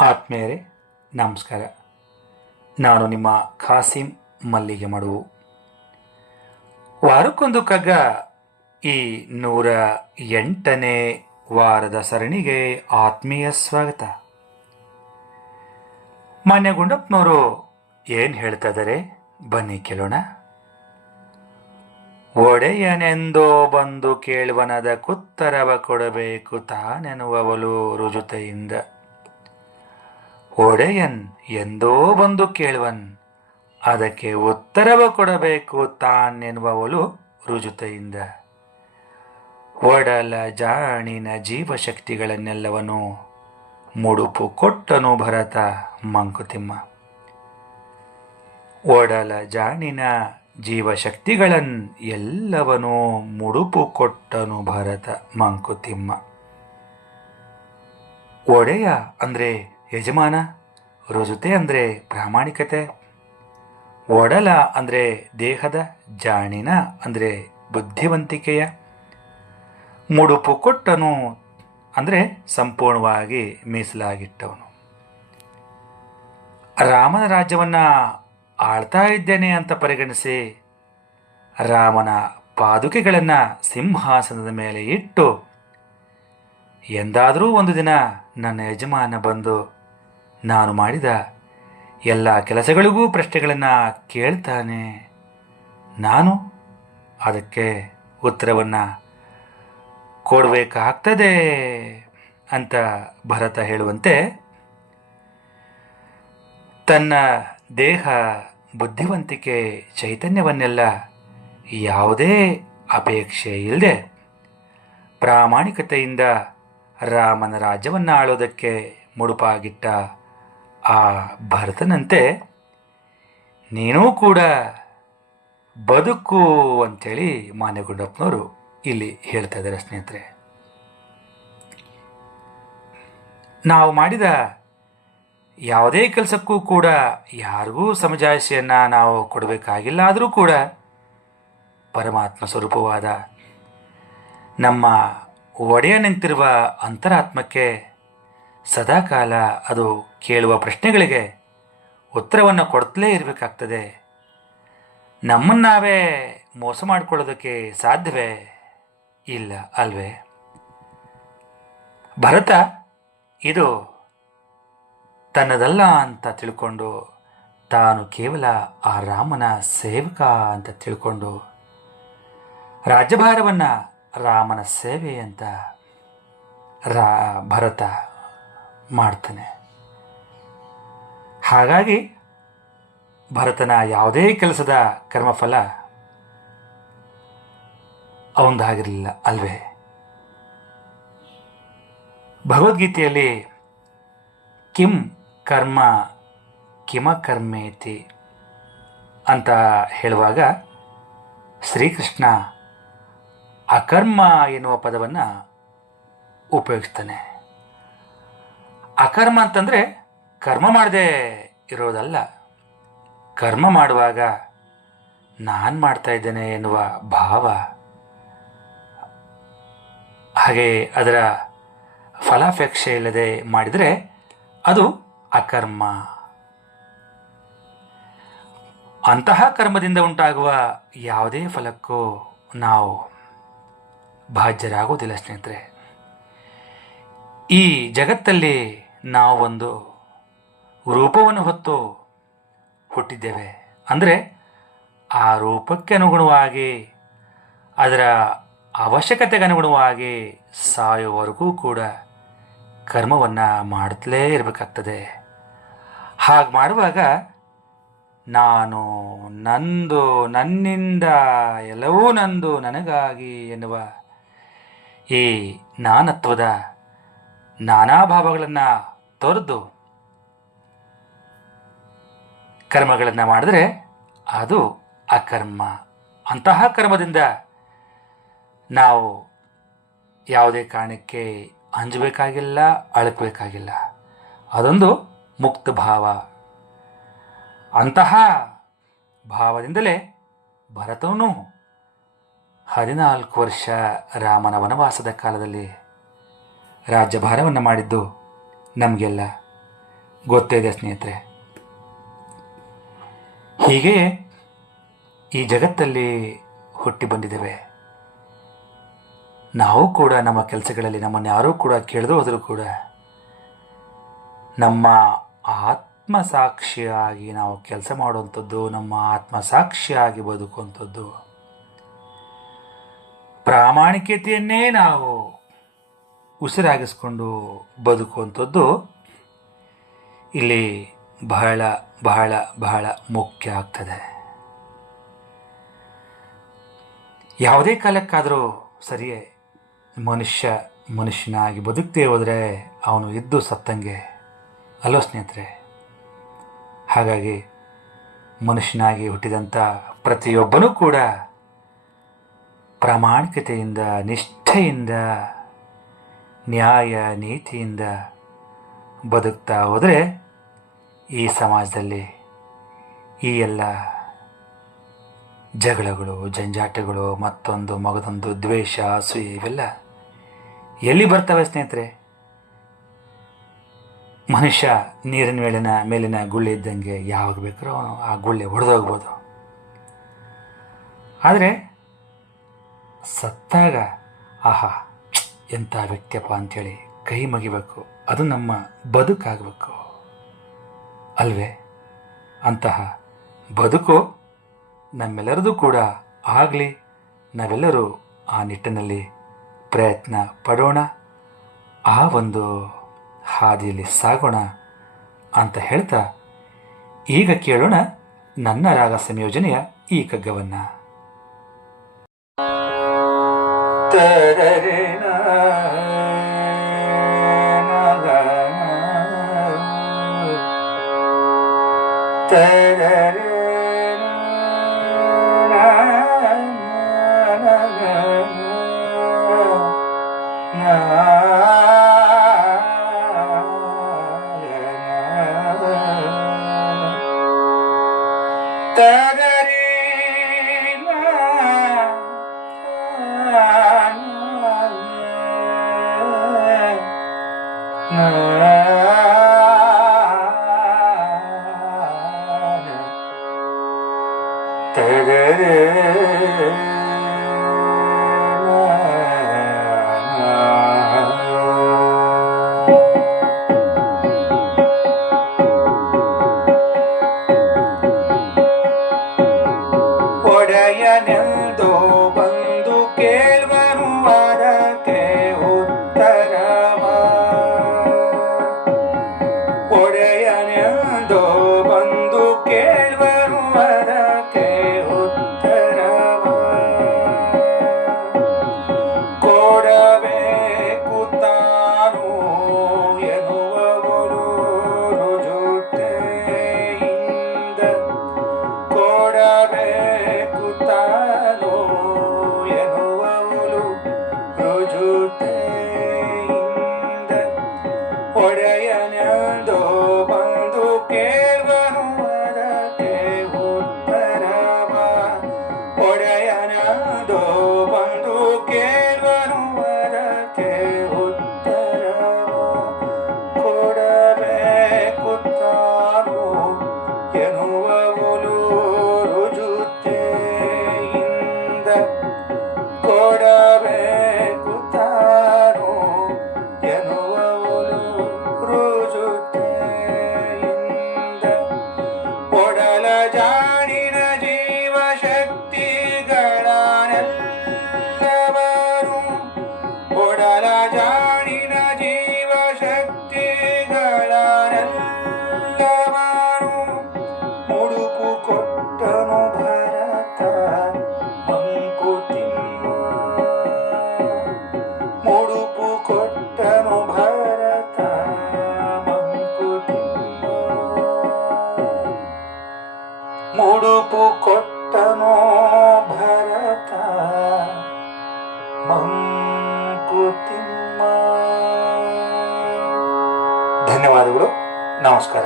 ಆತ್ಮೀಯರೇ, ನಮಸ್ಕಾರ. ನಾನು ನಿಮ್ಮ ಖಾಸಿಂ ಮಲ್ಲಿಗೆ ಮಡುವು ವಾರಕ್ಕೊಂದು ಕಗ್ಗ ಈ ನೂರ ಎಂಟನೇ ವಾರದ ಸರಣಿಗೆ ಆತ್ಮೀಯ ಸ್ವಾಗತ. ಮಾನ್ಯ ಗುಂಡಪ್ಪನವರು ಏನು ಹೇಳ್ತಾ ಬನ್ನಿ ಕೇಳೋಣ. ಒಡೆಯನೆಂದೋ ಬಂದು ಕೇಳುವನದ ಕುತ್ತರವ ಕೊಡಬೇಕು ತಾನೆನ್ನುವವಲು ರುಜುತೆಯಿಂದ ಒಡೆಯನ್ ಎಂದೋ ಬಂದು ಕೇಳುವನ್. ಅದಕ್ಕೆ ಉತ್ತರವ ಕೊಡಬೇಕು ತಾನೆನ್ನುವವಳು ರುಜುತೆಯಿಂದ. ಒಡಲ ಜಾಣಿನ ಜೀವಶಕ್ತಿಗಳನ್ನೆಲ್ಲವನು ಮುಡುಪು ಕೊಟ್ಟನು ಭರತ ಮಂಕುತಿಮ್ಮ. ಒಡಲ ಜಾಣಿನ ಜೀವಶಕ್ತಿಗಳನ್ ಎಲ್ಲವನು ಮುಡುಪು ಕೊಟ್ಟನು ಭರತ ಮಂಕುತಿಮ್ಮ. ಒಡೆಯ ಅಂದರೆ ಯಜಮಾನ, ರುಜುತೆ ಅಂದರೆ ಪ್ರಾಮಾಣಿಕತೆ, ಒಡಲ ಅಂದರೆ ದೇಹದ ಜಾಣಿನ ಅಂದರೆ ಬುದ್ಧಿವಂತಿಕೆಯ, ಮುಡುಪು ಕೊಟ್ಟನು ಅಂದರೆ ಸಂಪೂರ್ಣವಾಗಿ ಮೀಸಲಾಗಿಟ್ಟವನು. ರಾಮನ ರಾಜ್ಯವನ್ನು ಆಳ್ತಾ ಇದ್ದೇನೆ ಅಂತ ಪರಿಗಣಿಸಿ ರಾಮನ ಪಾದುಕೆಗಳನ್ನು ಸಿಂಹಾಸನದ ಮೇಲೆ ಇಟ್ಟು, ಎಂದಾದರೂ ಒಂದು ದಿನ ನನ್ನ ಯಜಮಾನ ಬಂದು ನಾನು ಮಾಡಿದ ಎಲ್ಲ ಕೆಲಸಗಳಿಗೂ ಪ್ರಶ್ನೆಗಳನ್ನು ಕೇಳ್ತಾನೆ. ನಾನು ಅದಕ್ಕೆ ಉತ್ತರವನ್ನು ಕೊಡಬೇಕಾಗ್ತದೆ ಅಂತ ಭರತ ಹೇಳುವಂತೆ, ತನ್ನ ದೇಹ ಬುದ್ಧಿವಂತಿಕೆ ಚೈತನ್ಯವನ್ನೆಲ್ಲ ಯಾವುದೇ ಅಪೇಕ್ಷೆ ಇಲ್ಲದೆ ಪ್ರಾಮಾಣಿಕತೆಯಿಂದ ರಾಮನ ರಾಜ್ಯವನ್ನು ಆಳೋದಕ್ಕೆ ಮುಡುಪಾಗಿಟ್ಟ ಆ ಭರತನಂತೆ ನೀನೂ ಕೂಡ ಬದುಕು ಅಂಥೇಳಿ ಮಾನ್ಯಗುಂಡಪ್ಪನವರು ಇಲ್ಲಿ ಹೇಳ್ತಾ ಇದ್ದಾರೆ ಸ್ನೇಹಿತರೆ. ನಾವು ಮಾಡಿದ ಯಾವುದೇ ಕೆಲಸಕ್ಕೂ ಕೂಡ ಯಾರಿಗೂ ಸಮಜಾಯಿಷಿಯನ್ನು ನಾವು ಕೊಡಬೇಕಾಗಿಲ್ಲ. ಆದರೂ ಕೂಡ ಪರಮಾತ್ಮ ಸ್ವರೂಪವಾದ ನಮ್ಮ ಒಡೆಯ ನಿಂತಿರುವ ಅಂತರಾತ್ಮಕ್ಕೆ ಸದಾಕಾಲ ಅದು ಕೇಳುವ ಪ್ರಶ್ನೆಗಳಿಗೆ ಉತ್ತರವನ್ನು ಕೊಡ್ತಲೇ ಇರಬೇಕಾಗ್ತದೆ. ನಮ್ಮನ್ನಾವೇ ಮೋಸ ಮಾಡಿಕೊಳ್ಳೋದಕ್ಕೆ ಸಾಧ್ಯವೇ ಇಲ್ಲ ಅಲ್ವೇ? ಭರತ, ಇದು ತನ್ನದಲ್ಲ ಅಂತ ತಿಳ್ಕೊಂಡು ತಾನು ಕೇವಲ ಆ ರಾಮನ ಸೇವಕ ಅಂತ ತಿಳ್ಕೊಂಡು ರಾಜ್ಯಭಾರವನ್ನು ರಾಮನ ಸೇವೆ ಅಂತ ರಾ ಭರತ ಮಾಡ್ತಾನೆ. ಹಾಗಾಗಿ ಭರತನ ಯಾವುದೇ ಕೆಲಸದ ಕರ್ಮಫಲ ಅವಂದಾಗಿರಲಿಲ್ಲ ಅಲ್ವೇ? ಭಗವದ್ಗೀತೆಯಲ್ಲಿ ಕಿಂ ಕರ್ಮ ಕಿಮ ಕರ್ಮೇತಿ ಅಂತ ಹೇಳುವಾಗ ಶ್ರೀಕೃಷ್ಣ ಅಕರ್ಮ ಎನ್ನುವ ಪದವನ್ನು ಉಪಯೋಗಿಸ್ತಾನೆ. ಅಕರ್ಮ ಅಂತಂದರೆ ಕರ್ಮ ಮಾಡದೆ ಇರೋದಲ್ಲ. ಕರ್ಮ ಮಾಡುವಾಗ ನಾನು ಮಾಡ್ತಾ ಇದ್ದೇನೆ ಎನ್ನುವ ಭಾವ. ಹಾಗೆ ಅದರ ಫಲಾಪೇಕ್ಷೆ ಇಲ್ಲದೆ ಮಾಡಿದರೆ ಅದು ಅಕರ್ಮ. ಅಂತಹ ಕರ್ಮದಿಂದ ಉಂಟಾಗುವ ಯಾವುದೇ ಫಲಕ್ಕೂ ನಾವು ಬಾಧ್ಯರಾಗುವುದಿಲ್ಲ ಸ್ನೇಹಿತರೆ. ಈ ಜಗತ್ತಲ್ಲಿ ನಾವೊಂದು ರೂಪವನ್ನು ಹೊತ್ತು ಹುಟ್ಟಿದ್ದೇವೆ. ಅಂದರೆ ಆ ರೂಪಕ್ಕೆ ಅನುಗುಣವಾಗಿ ಅದರ ಅವಶ್ಯಕತೆಗೆ ಅನುಗುಣವಾಗಿ ಸಾಯುವವರೆಗೂ ಕೂಡ ಕರ್ಮವನ್ನು ಮಾಡುತ್ತಲೇ ಇರಬೇಕಾಗ್ತದೆ. ಹಾಗೆ ಮಾಡುವಾಗ ನಾನು ನಂದು, ನನ್ನಿಂದ ಎಲ್ಲವೂ ನಂದು, ನನಗಾಗಿ ಎನ್ನುವ ಈ ನಾನತ್ವದ ನಾನಾ ಭಾವಗಳನ್ನು ತೊರೆದು ಕರ್ಮಗಳನ್ನು ಮಾಡಿದ್ರೆ ಅದು ಅಕರ್ಮ. ಅಂತಹ ಕರ್ಮದಿಂದ ನಾವು ಯಾವುದೇ ಕಾರಣಕ್ಕೆ ಅಂಜಬೇಕಾಗಿಲ್ಲ, ಅಳಕಬೇಕಾಗಿಲ್ಲ. ಅದೊಂದು ಮುಕ್ತ ಭಾವ. ಅಂತಹ ಭಾವದಿಂದಲೇ ಭರತವನು ಹದಿನಾಲ್ಕು ವರ್ಷ ರಾಮನ ವನವಾಸದ ಕಾಲದಲ್ಲಿ ರಾಜ್ಯಭಾರವನ್ನು ಮಾಡಿದ್ದು. ನಮಗೆಲ್ಲ ಗೊತ್ತೇ ಇದೆ ಸ್ನೇಹಿತರೆ. ಹೀಗೆ ಈ ಜಗತ್ತಲ್ಲಿ ಹುಟ್ಟಿ ಬಂದಿದ್ದೇವೆ. ನಾವು ಕೂಡ ನಮ್ಮ ಕೆಲಸಗಳಲ್ಲಿ ನಮ್ಮನ್ನು ಯಾರೂ ಕೂಡ ಕೇಳದೆ ಹೋದರೂ ಕೂಡ ನಮ್ಮ ಆತ್ಮಸಾಕ್ಷಿಯಾಗಿ ನಾವು ಕೆಲಸ ಮಾಡುವಂಥದ್ದು, ನಮ್ಮ ಆತ್ಮಸಾಕ್ಷಿಯಾಗಿ ಬದುಕುವಂಥದ್ದು. ಪ್ರಾಮಾಣಿಕತೆಯನ್ನೇ ನಾವು ಉಸಿರಾಗಿಸ್ಕೊಂಡು ಬದುಕುವಂಥದ್ದು ಇಲ್ಲಿ ಬಹಳ ಬಹಳ ಬಹಳ ಮುಖ್ಯ ಆಗ್ತದೆ. ಯಾವುದೇ ಕಾಲಕ್ಕಾದರೂ ಸರಿಯೇ, ಮನುಷ್ಯ ಮನುಷ್ಯನಾಗಿ ಬದುಕ್ತೇ ಹೋದರೆ ಅವನು ಇದ್ದು ಸತ್ತಂಗೆ. ಅಲ್ಲೋ ಸ್ನೇಹಿತರೆ, ಹಾಗಾಗಿ ಮನುಷ್ಯನಾಗಿ ಹುಟ್ಟಿದಂಥ ಪ್ರತಿಯೊಬ್ಬನೂ ಕೂಡ ಪ್ರಾಮಾಣಿಕತೆಯಿಂದ, ನಿಷ್ಠೆಯಿಂದ ನ್ಯಾಯ ನೀತಿಯಿಂದ ಬದುಕ್ತಾ ಹೋದರೆ ಈ ಸಮಾಜದಲ್ಲಿ ಈ ಎಲ್ಲ ಜಗಳಗಳು, ಜಂಜಾಟಗಳು, ಮತ್ತೊಂದು ಮಗದೊಂದು ದ್ವೇಷ, ಅಸೂಯೆ ಇವೆಲ್ಲ ಎಲ್ಲಿ ಬರ್ತವೆ ಸ್ನೇಹಿತರೆ? ಮನುಷ್ಯ ನೀರಿನ ಮೇಲಿನ ಮೇಲಿನ ಗುಳ್ಳೆ ಇದ್ದಂಗೆ ಯಾವಾಗ ಬೇಕಾರೋ ಅವನು ಆ ಗುಳ್ಳೆ ಹೊಡೆದೋಗ್ಬೋದು. ಆದರೆ ಸತ್ತಾಗ, ಆಹಾ ಎಂಥ ವ್ಯಕ್ತಿಯಪ್ಪ ಅಂಥೇಳಿ ಕೈ ಮಗಿಬೇಕು. ಅದು ನಮ್ಮ ಬದುಕಾಗಬೇಕು. ಅಲ್ವೇ? ಅಂತಹ ಬದುಕು ನಮ್ಮೆಲ್ಲರದು ಕೂಡ ಆಗಲಿ. ನಾವೆಲ್ಲರೂ ಆ ನಿಟ್ಟಿನಲ್ಲಿ ಪ್ರಯತ್ನ ಪಡೋಣ. ಆ ಒಂದು ಹಾದಿಯಲ್ಲಿ ಸಾಗೋಣ ಅಂತ ಹೇಳ್ತಾ ಈಗ ಕೇಳೋಣ ನನ್ನ ರಾಗ ಸಂಯೋಜನೆಯ ಈ ಕಗ್ಗವನ್ನು da da da ಒಡೆಯನೆಂದು ಒಡೆಯನೆಂದು ಬಂದು ಕೇಳುವನು ಅದಕ್ಕೆ ಉತ್ತರವ? ಕೊಡಬೇಕು ತಾನು ಎನ್ನುವವರು ರುಜುತೆಯಿಂದ ಕೊಡಬೇಕು ತಾನು ಒಡೆಯನೆಂದು ಮುಡುಪು ಕೊಟ್ಟನು ಭರತ ಮಂಕುತಿಮ್ಮ ಧನ್ಯವಾದಗಳು ನಮಸ್ಕಾರ